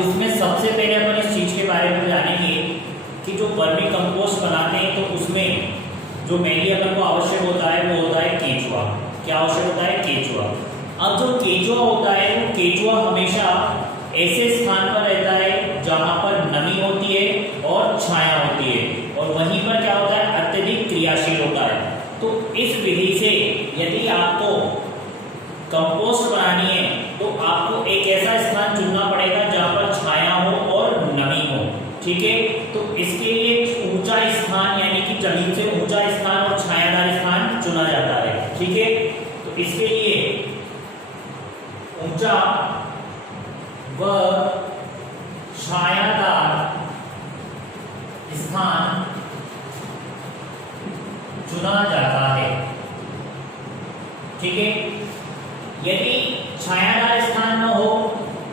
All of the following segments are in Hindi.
अब इसमें सबसे पहले अपन इस चीज के बारे में जानेंगे कि जो वर्मी कंपोस्ट बनाते हैं तो उसमें जो मेनली अपन को आवश्यक होता है वो होता है केचुआ। क्या आवश्यक होता है? केचुआ। अब जो केचुआ होता है वो केचुआ हमेशा ऐसे स्थान पर रहता है जहां पर नमी होती है और छाया होती है, और वहीं पर क्या होता है? अत्यधिक क्रियाशील होता है। तो इस विधि से यदि आपको कंपोस्ट बनानी है तो आपको एक ऐसा स्थान चुनना पड़ेगा जहां पर छाया हो और नमी हो। ठीक है, तो इसके लिए ऊंचा स्थान यानी कि जमीन से ऊंचा स्थान और छायादार स्थान चुना जाता है। ठीक है, तो इसके लिए ऊंचा व छायादार स्थान चुना जाता है। ठीक है, यदि छायादार स्थान न हो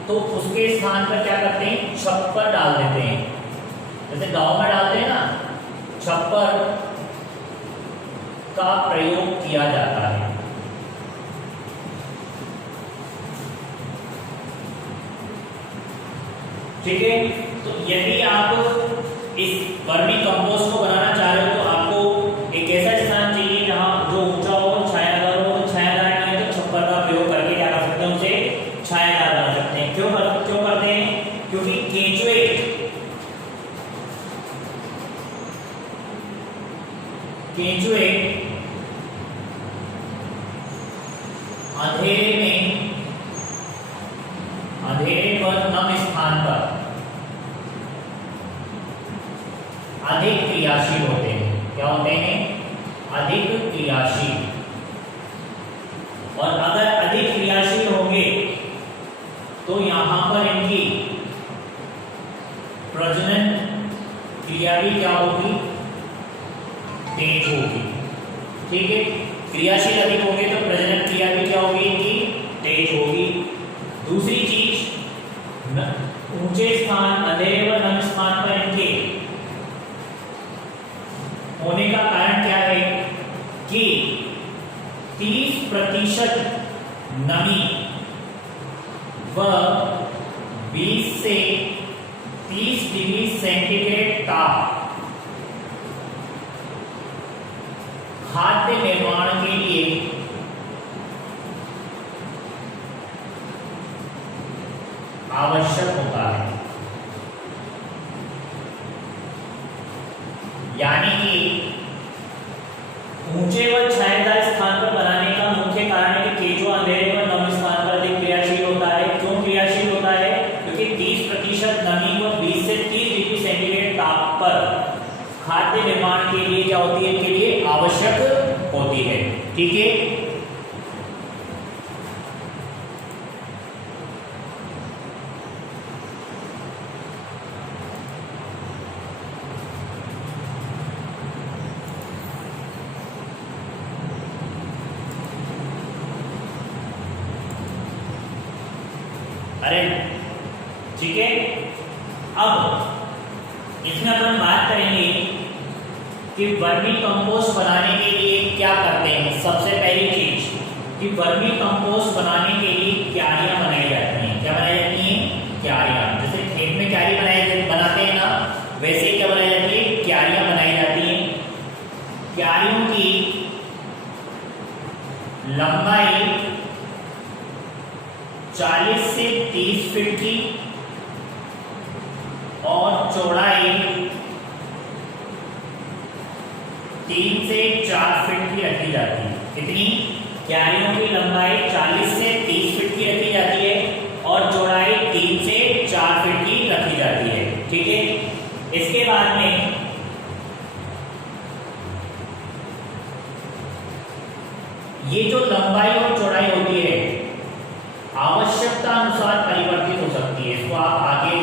तो उसके स्थान पर क्या करते हैं? छप्पर डाल देते हैं। जैसे गांव में डालते हैं ना, छप्पर का प्रयोग किया जाता है। ठीक है, तो यदि आप इस वर्मी कंपोस्ट को बनाना चाह रहे हो तो आपको एक ऐसा स्थान चाहिए जहां जो ऊंचा हो, छायादार हो। छायादार नहीं है तो छप्पर का प्रयोग करके क्या कर सकते हैं? उसे छायादार बना सकते हैं। क्यों करते हैं? क्योंकि केंचुए अंधेरे पर नम स्थान पर अधिक क्रियाशील होते हैं। क्या होते हैं? अधिक क्रियाशील। और अगर अधिक क्रियाशील होंगे तो यहां पर इनकी प्रजनन क्रिया भी क्या होगी? तेज होगी। ठीक है, क्रियाशील अधिक होंगे तो प्रजनन क्रिया भी क्या होगी? इनकी तेज होगी। दूसरी चीज, ऊंचे स्थान, अंधेरे व नम स्थान पर इनके होने का कारण क्या है कि 30% नमी व 20 से 30 डिग्री सेंटीग्रेड ताप खाद्य निर्माण के लिए आवश्यक होता है। यानी कि ऊंचे व छायादार स्थान पर बनाने का मुख्य कारण है कि केंचुआ अंधेरे व नम स्थान पर अधिक क्रियाशील होता है। क्यों क्रियाशील होता है? क्योंकि 30% नमी व 20 से 30 डिग्री सेंटीग्रेड ताप पर खाद्य निर्माण के लिए क्या होती है? इनके लिए आवश्यक होती है। ठीक है, अरे ठीक है। अब इसमें अपन बात करेंगे कि वर्मी कंपोस्ट बनाने के लिए क्या करते हैं। सबसे पहली चीज कि वर्मी कंपोस्ट बनाने के लिए क्यारियां बनाई जाती हैं। क्या बनाई जाती हैं? क्यारियां। जैसे खेत में क्यारी बनाते हैं ना, वैसे क्या बनाई जाती है? क्यारियां बनाई जाती हैं। क्यारियों की लंबाई 40 से 30 फीट की और चौड़ाई 3 से 4 फीट की रखी जाती है। कितनी? क्यारियों की लंबाई 40 से 30 फीट की रखी जाती है और चौड़ाई 3 से 4 फीट की रखी जाती है। ठीक है, इसके बाद में ये जो लंबाई और चौड़ाई होती है आवश्यकता अनुसार परिवर्तित हो सकती है। इसको आप आगे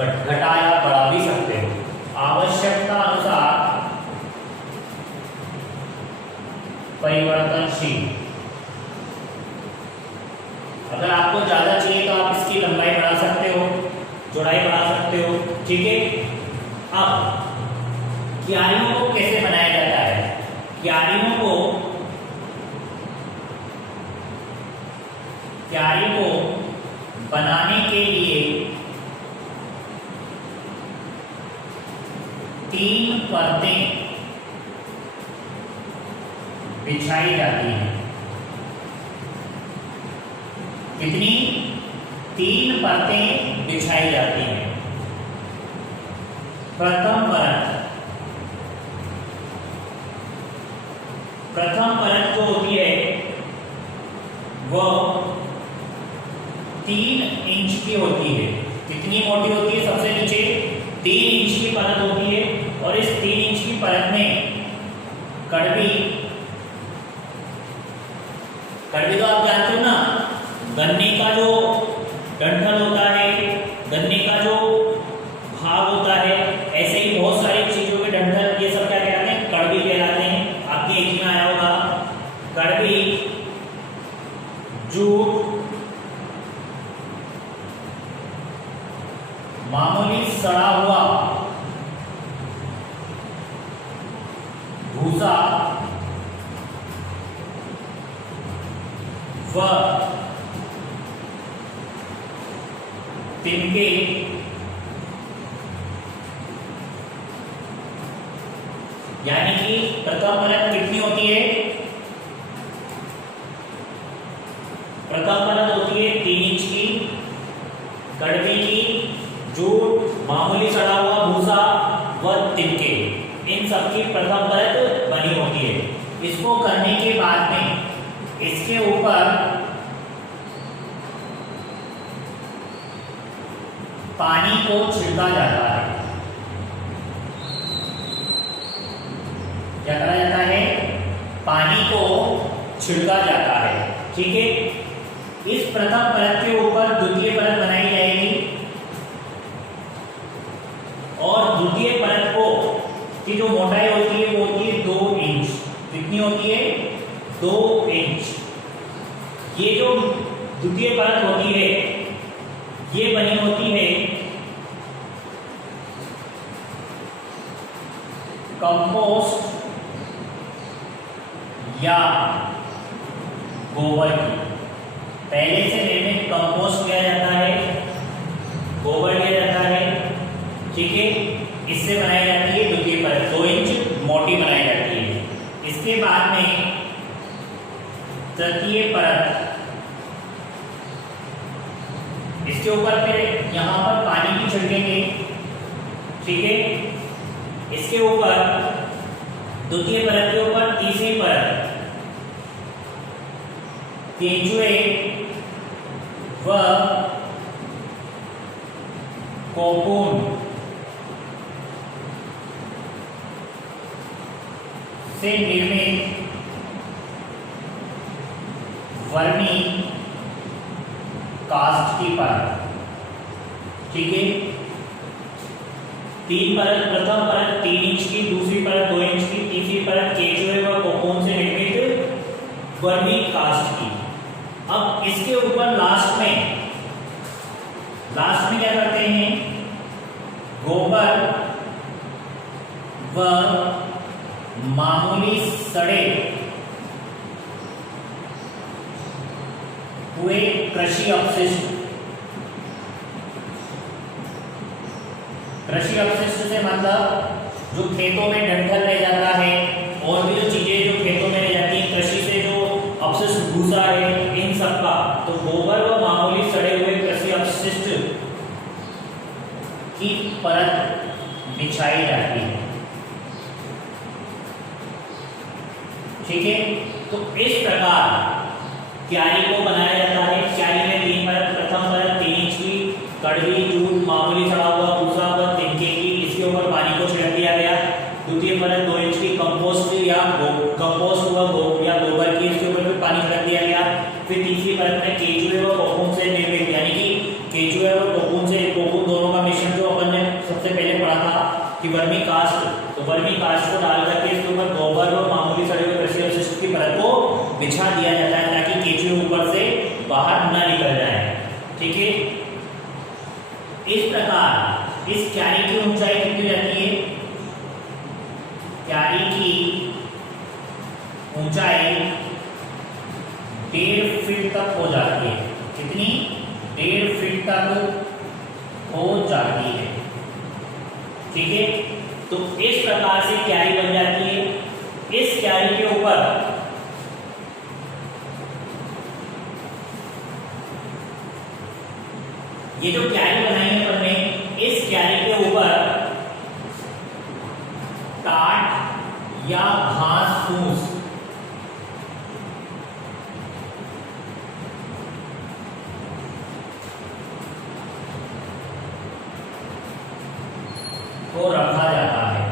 घटा या बढ़ा भी सकते हो। आवश्यकता अनुसार परिवर्तनशील। अगर आपको ज्यादा चाहिए तो आप इसकी लंबाई बढ़ा सकते हो, चौड़ाई बढ़ा सकते हो। ठीक है, अब क्यारियों को कैसे बनाया जाता है? क्यारियों को बनाने के लिए 3 परतें बिछाई जाती हैं। कितनी? 3 परतें बिछाई जाती हैं। प्रथम परत जो होती है वह 3 इंच की होती है। कितनी मोटी होती है? सबसे नीचे 3 इंच की परत होती है और इस 3 इंच की परत में कड़वी तो आप जानते हो ना, गन्ने का जो डंठल होता है, गन्ने का जो भाग होता है, ऐसे ही बहुत सारी चीजों के डंठल, ये सब क्या कहलाते हैं? कड़वी कहलाते हैं। आपके एक ही में आया होगा कड़वी, जूट, मामूली सड़ा हुआ भूसा व तिनके यानी कि प्रथम परत कितनी होती है? प्रथम परत होती है 3 इंच की, कड़वी की, जूट, मामूली सड़ा हुआ भूसा व तिनके, इन सब की प्रथम परत बनी होती है। इसको करने के बाद में इसके ऊपर पानी को छिड़का जाता है। क्या करा जाता है? पानी को छिड़का जाता है। ठीक है। इस प्रथम परत के ऊपर द्वितीय परत बनाई जाएगी और द्वितीय परत को की जो मोटाई होती है वो होती है 2 इंच। कितनी होती है? 2 इंच। ये जो द्वितीय परत होती है ये बनी होती है कंपोस्ट या गोबर की। पहले से निर्मित कंपोस्ट किया जाता है, गोबर लिया जाता है। ठीक है। इससे बनाई जाती है द्वितीय परत, 2 इंच मोटी बनाई जाती है। इसके बाद में तृतीय परत, इसके ऊपर फिर यहां पर पानी भी छिड़केंगे। ठीक है। इसके ऊपर द्वितीय परत के ऊपर तीसरी परत केंचुए व कोकून से निर्मित वर्मी कास्ट की परत। ठीक है। 3 परत, प्रथम परत 3 इंच की, दूसरी परत 2 इंच की, तीसरी परत केंचुए व कोकून से निर्मित वर्मी कास्ट की। अब इसके ऊपर लास्ट में क्या करते हैं? गोबर व मामूली सड़े हुए कृषि अपशिष्ट से मतलब जो खेतों में डंठल रह जाता है और भी जो चीजें जो खेतों में रह जाती हैं, कृषि से जो अपशिष्ट भूसा है, इन सब का, तो गोबर व मामूली सड़े हुए कृषि अपशिष्ट की परत बिछाई जाती है। ठीक है। तो इस प्रकार क्यारी को बनाया जाता है। क्यारी में 3 परत, प्रथम परत 3 इंच की, कड़वी, जूट, मामूली सड़ा हुआ भूसा व तिनके की, इसके ऊपर पानी को छिड़क दिया गया। द्वितीय परत 2 इंच की कंपोस्ट या गोबर की, इसके ऊपर भी पानी छिड़क दिया गया। फिर तीसरी परत में केंचुए व कोकून से निर्मित, यानी कि केंचुए और कोकून दोनों का मिश्रण जो अपन ने सबसे पहले पढ़ा था कि वर्मी कास्ट, तो वर्मी कास्ट को डाल करके इसके ऊपर गोबर व मामूली सड़े हुए कृषि अपशिष्ट की परत को बिछा दिया जाता है ताकि केंचुए ऊपर से बाहर न निकल जाए। ठीक है। इस प्रकार इस क्यारी की ऊंचाई कितनी रहती है? क्यारी की ऊंचाई 1.5 फीट तक हो जाती है। कितनी? 1.5 फीट तक हो जाती है। ठीक है। तो इस प्रकार से क्यारी बन जाती है। इस क्यारी के ऊपर ये जो क्यारी बनाई है अपन ने, इस क्यारी के ऊपर टाट या घास फूस को रखा जाता है।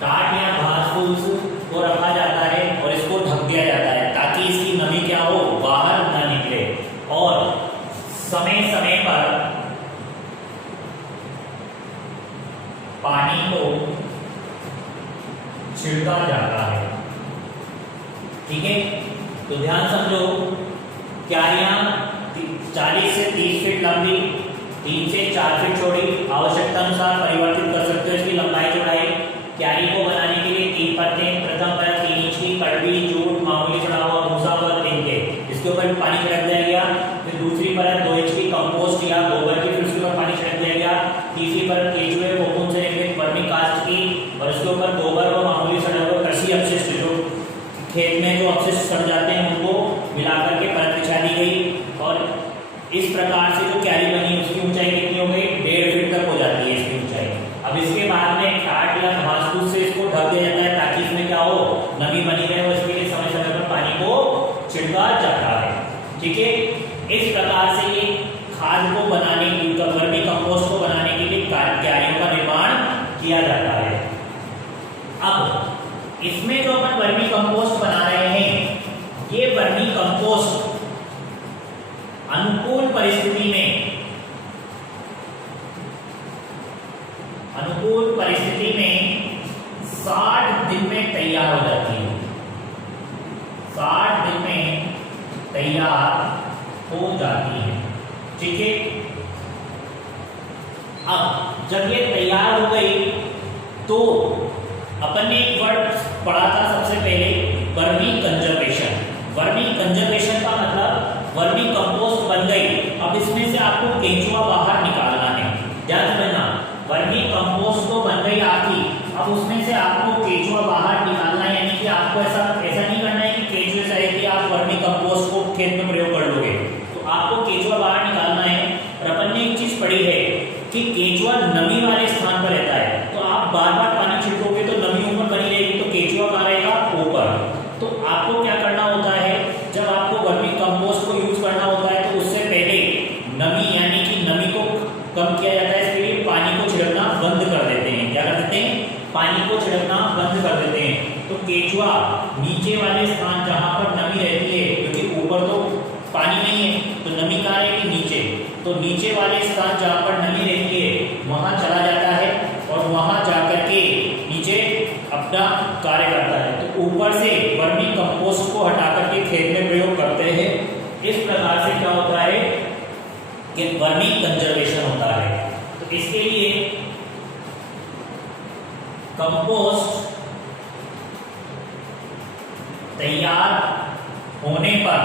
टाट या घास फूस को रखा जाता है और इसको ढक दिया जाता है ताकि इसकी नमी क्या हो, बाहर ना निकले। और समय समय पर पानी को छिड़का जाता है। ठीक है, तो ध्यान समझो, क्यारियां 40 से 30 फीट लंबी, 3 से 4 फीट चौड़ी, आवश्यकता अनुसार परिवर्तित कर सकते हो इसकी लंबाई चौड़ाई। क्यारी को बनाने के लिए 3 परतें, प्रथम परत 3 इंच की, कड़वी, जूट, मामूली चढ़ा हुआ भूसा व तिनके, इसके ऊपर पानी छिड़क दिया गया। फिर दूसरी परत 2 इंच की कंपोस्ट या गोबर की, फिर उसके ऊपर पानी छिड़क दिया गया। तीसरी परत केचुए कोकून से निर्मित वर्मी कास्ट की, और इसके ऊपर गोबर व मामूली सड़ा हुआ कृषि अपशिष्ट, जो खेत में जो अपशिष्ट सड़ जाते हैं उनको मिलाकर के परत बिछा दी गई। और इस प्रकार से जो क्यारी बनी उसकी ऊंचाई कितनी हो गई, 1.5 फीट तक हो जाती है इसकी ऊंचाई। अब इसके बाद में टाट या घास फूस से इसको ढक दिया जाता है ताकि इसमें क्या हो, नमी बनी रहे, और इसके लिए समय समय पर पानी को छिड़का जाता है। ठीक है, इस प्रकार से ये खाद को बनाने की, वर्मी कंपोस्ट को बनाने के लिए क्यारियों का निर्माण किया जाता है। अब इसमें जो अपन वर्मी कंपोस्ट बना रहे हैं, ये वर्मी कंपोस्ट अनुकूल परिस्थिति में 60 दिन में तैयार हो जाती है। 60 दिन में तैयार हो जाती है। ठीक है, अब जब ये तैयार हो गई तो अपन ने एक वर्ड पढ़ा था सबसे पहले, वर्मी कंजर्वेशन। वर्मी कंजर्वेशन का मतलब वर्मी कंपोस्ट बन गई, अब इसमें से आपको केंचुआ बाहर निकालना है। ध्यान समझना, वर्मी कंपोस्ट तो बन गई आपकी, अब उसमें से आपको केंचुआ बाहर निकालना है। यानी कि आपको ऐसा नहीं करना है कि केंचुए से कि आप वर्मी कंपोस्ट को खेत में प्रयोग कर लोगे, तो आपको केंचुआ बाहर निकालना है। और अपन ने एक चीज पढ़ी है कि केंचुआ नमी वाले स्थान पर रहता है, तो आप बार बार पानी छिड़कोगे तो नमी ऊपर बनी रहेगी, तो केंचुआ कहाँ रहेगा, ऊपर। तो आपको क्या करना होता है, जब आपको वर्मी कंपोस्ट को यूज करना होता है तो उससे पहले नमी, यानी कि नमी को कम किया जाता है, इसके लिए पानी को छिड़कना बंद कर देते हैं। क्या कर देते हैं, पानी को छिड़कना बंद कर देते हैं। तो केंचुआ नीचे वाले स्थान जहां पर नमी रहती है, क्योंकि ऊपर तो पानी नहीं है तो नमी कहाँ रहेगी, नीचे, तो नीचे वाले स्थान जहां पर नमी रहती है वहां चला जाता है और वहां जाकर के नीचे अपना कार्य करता है। तो ऊपर से वर्मी कंपोस्ट को हटा करके खेत में प्रयोग करते हैं। इस प्रकार से क्या होता है कि वर्मी कंजर्वेशन होता है। तो इसके लिए कंपोस्ट तैयार होने पर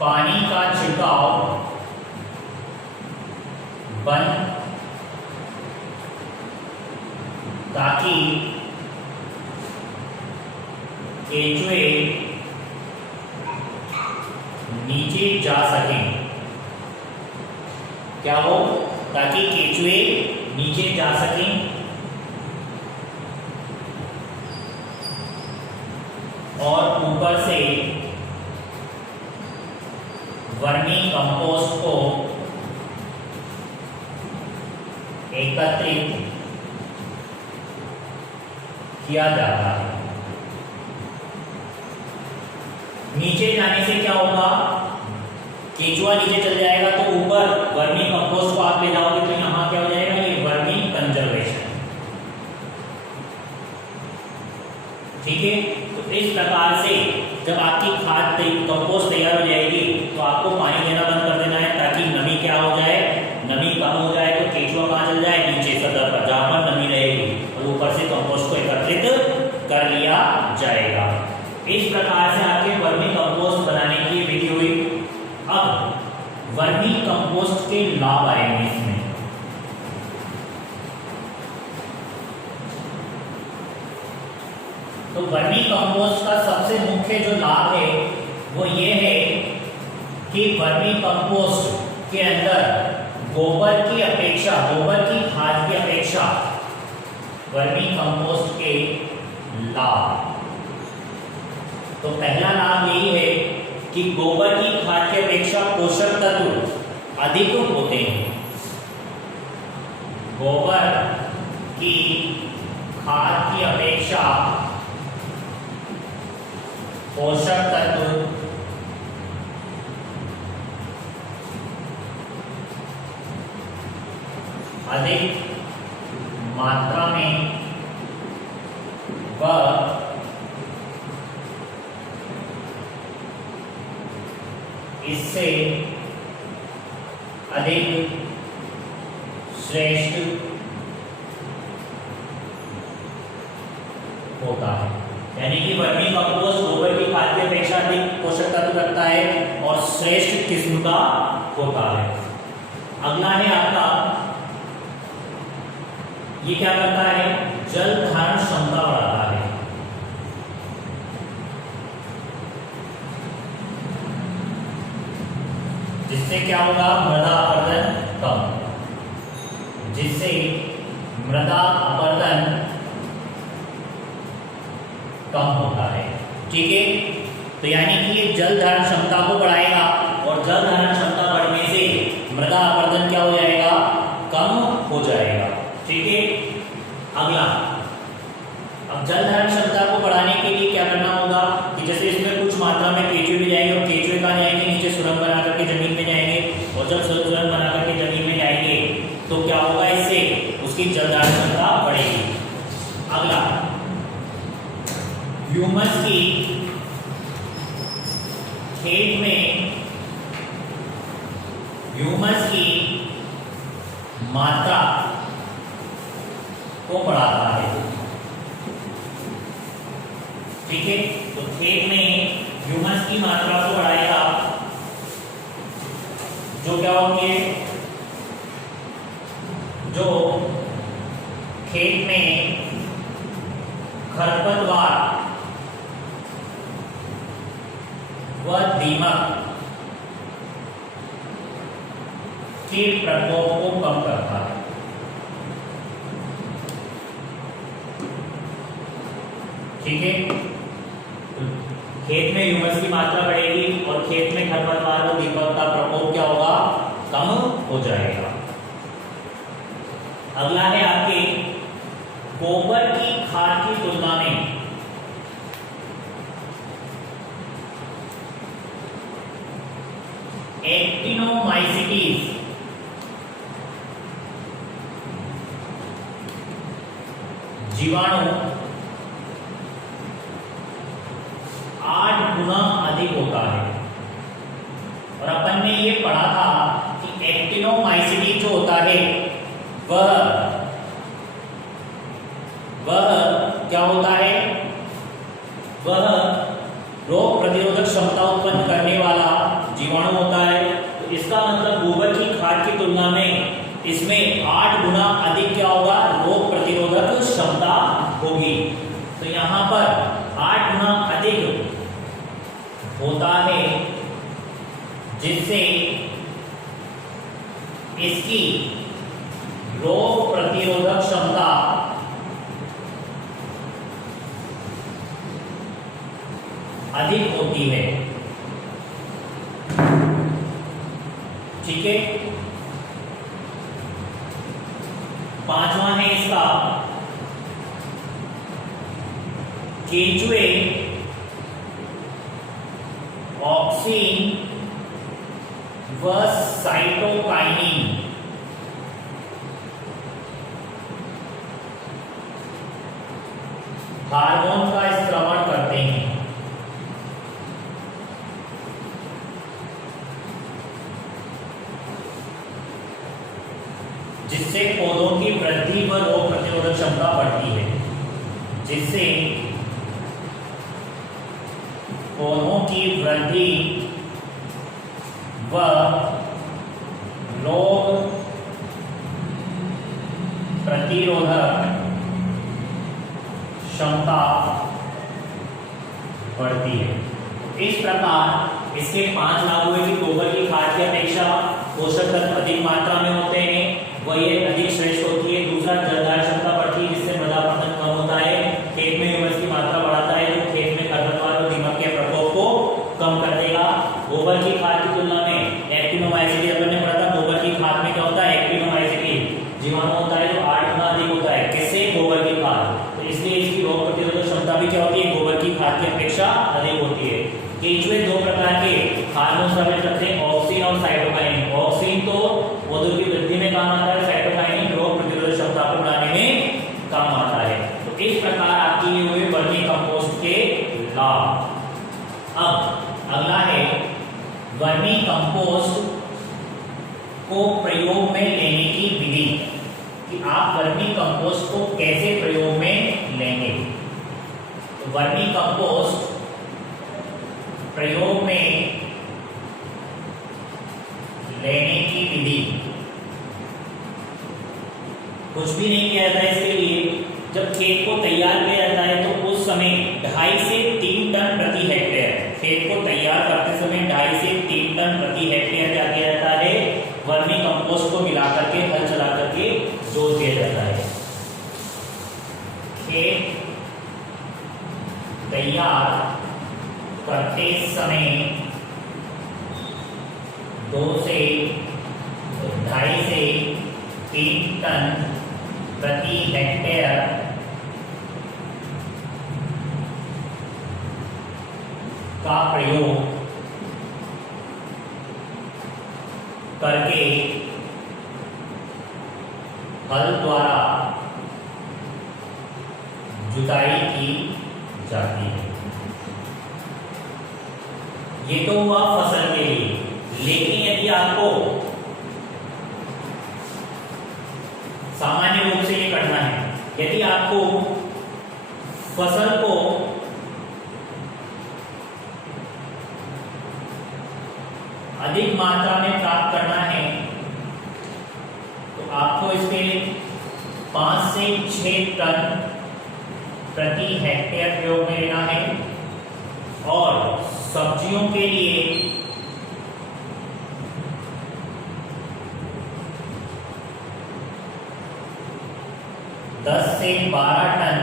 पानी का छिड़काव बंद, ताकि केंचुए नीचे जा सकें। क्या हो, ताकि केंचुए नीचे जा सकें और ऊपर से वर्मी कंपोस्ट को एकत्रित किया जाता है। नीचे जाने से क्या होगा, केंचुआ नीचे चल जाएगा तो ऊपर वर्मी कंपोस्ट को आप ले जाओगे तो यहां क्या हो जाएगा, ये वर्मी कंजर्वेशन। ठीक है, तो इस प्रकार से जब आपकी खाद कंपोस्ट तैयार हो जाएगी तो आपको पानी देना बंद कर देना है, ताकि नमी क्या हो जाए, नमी कम हो जाए तो केंचुआ कहाँ चल जाए, नीचे सतह पर जहां पर नमी रहेगी, और ऊपर से कंपोस्ट को एकत्रित कर लिया जाएगा। इस प्रकार से आपके वर्मी कंपोस्ट बनाने की विधि हुई। अब वर्मी कंपोस्ट कंपोस्ट के लाभ आएंगे इसमें। तो वर्मी कंपोस्ट का सबसे मुख्य जो लाभ है वो ये है कि वर्मी कंपोस्ट के अंदर गोबर की अपेक्षा, गोबर की खाद की अपेक्षा वर्मी कंपोस्ट के लाभ, तो पहला लाभ यही है कि गोबर की खाद की अपेक्षा पोषक तत्व अधिक होते हैं। गोबर की खाद की अपेक्षा पोषक तत्व अधिक मात्रा में व इससे अधिक श्रेष्ठ होता है। यानी कि वर्मी कंपोस्ट गोबर की खाद की अपेक्षा अधिक पोषक तत्व रखता है और श्रेष्ठ किस्म का होता है। अगला है आपका, ये क्या करता है, जल धारण क्षमता बढ़ाता है। जिससे क्या होगा, मृदा अपरदन कम, जिससे मृदा अपरदन कम होता है। ठीक है, तो यानी कि ये जल धारण क्षमता को बढ़ाएगा और जल धारण क्षमता बढ़ने से मृदा अपरदन क्या हो जाएगा, कम हो जाएगा। ठीक है, अगला, अब जल धारण क्षमता को बढ़ाने के लिए क्या करना होगा कि जैसे इसमें कुछ मात्रा में केचुए भी जाएंगे और केचुए कहाँ जाएंगे, नीचे सुरंग बना करके जमीन में जाएंगे और जब सुरंग बना करके जमीन में जाएंगे तो क्या होगा, इससे उसकी जल धारण क्षमता बढ़ेगी। अगला, ह्यूमस की खेत में ह्यूमस की मात्रा को बढ़ाता है। ठीक है, तो खेत में ह्यूमस की मात्रा को बढ़ाएगा, जो क्या होंगे, जो खेत में खरपतवार व दीमक के प्रकोप को कम करता है। ठीक है, खेत में ह्यूमस की मात्रा बढ़ेगी और खेत में खरपतवार और दीमक का प्रकोप क्या होगा, कम हो जाएगा। अगला है आपके, गोबर की खाद की तुलना में एक्टिनोमाइसीटीज जीवाणु 8 गुना अधिक होता है। और अपन ने ये पढ़ा था कि एक्टिनोमाइसीटीज जो होता है वह क्या होता है, वह रोग प्रतिरोधक क्षमता उत्पन्न करने वाला जीवाणु होता है। तो इसका मतलब गोबर की खाद की तुलना में इसमें 8 गुना अधिक क्या होगा, रोग प्रतिरोधक क्षमता होगी। तो यहाँ पर 8 गुना अधिक होता है, जिससे इसकी रोग प्रतिरोधक क्षमता अधिक होती है। ठीक है, 5वां है इसका, केचुए ऑक्सिन व साइटोकाइनिन हार्मोन का स्त्रवण करते हैं, जिससे पौधों की वृद्धि व रोग प्रतिरोधक क्षमता बढ़ती है, जिससे पौधों की वृद्धि व रोग प्रतिरोधक क्षमता बढ़ती है। इस प्रकार इसके 5 लाभ हुए कि गोबर की खाद की अपेक्षा पोषक तत्व अधिक मात्रा में होते हैं, वह ये अधिक श्रेष्ठ होती है। दूसरा, जलधारण क्षमता बढ़ती है जिससे मृदा अपरदन कम होता है। खेत में ह्यूमस की मात्रा बढ़ाता है जो खेत में खरपतवार और दीमक के प्रकोप को कम कर देगा। गोबर की खाद की तुलना में एक्टिनोमाइसिटी, अपन ने पढ़ा था गोबर की खाद में क्या होता है, एक्टिनोमाइसिटी जीवाणु होता है जो 8 गुना अधिक होता है। किससे? गोबर की खाद। तो इसलिए इसकी रोग प्रतिरोधक क्षमता भी क्या होती है, गोबर की खाद की अपेक्षा अधिक होती है। केंचुए 2 प्रकार के हार्मोन स्रावित करते हैं, ऑक्सिन और साइटोकाइनिन। ऑक्सिन तो पौधों की वृद्धि में काम आता है, साइटोकाइनिन रोग प्रतिरोधक क्षमता को बढ़ाने में काम आता है। तो इस प्रकार आपकी ये हुए वर्मी कंपोस्ट के लाभ। अब अगला है वर्मी कंपोस्ट को प्रयोग में लेने की विधि, कि आप वर्मी कंपोस्ट को कैसे प्रयोग में लेंगे। तो वर्मी कंपोस्ट प्रयोग में लेने की विधि कुछ भी नहीं किया जाता है। इसके लिए जब खेत को तैयार किया जाता है तो उस समय 2.5 से 3 टन प्रति हेक्टेयर, खेत को तैयार करते समय 2.5 से 3 टन प्रति हेक्टेयर क्या किया जाता है, वर्मी कंपोस्ट को मिला करके हल चला करके जोत दिया जाता है। खेत तैयार करते समय 2.5 से 3 टन प्रति हेक्टेयर का प्रयोग करके हल द्वारा जुताई की जाती है। ये तो हुआ फसल के लिए, लेकिन यदि आपको सामान्य रूप से ये करना है, यदि आपको फसल को अधिक मात्रा में प्राप्त करना है तो आपको इसके 5 से 6 टन प्रति हेक्टेयर प्रयोग में लेना है। और सब्जियों के लिए 10 से 12 टन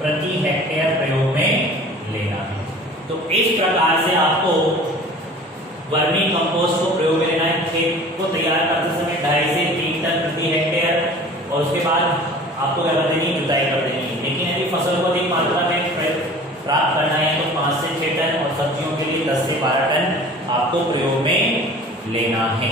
प्रति हेक्टेयर प्रयोग में लेना है। तो इस प्रकार से आपको वर्मी कंपोस्ट को प्रयोग में लेना है। खेत को तैयार करते समय 2.5 से 3 टन प्रति हेक्टेयर, और उसके बाद आपको क्या कर देनी है, जुताई कर देनी है। लेकिन यदि फसल को अधिक मात्रा में प्राप्त करना है तो 5 से 6 टन, और सब्जियों के लिए 10 से 12 टन आपको प्रयोग में लेना है।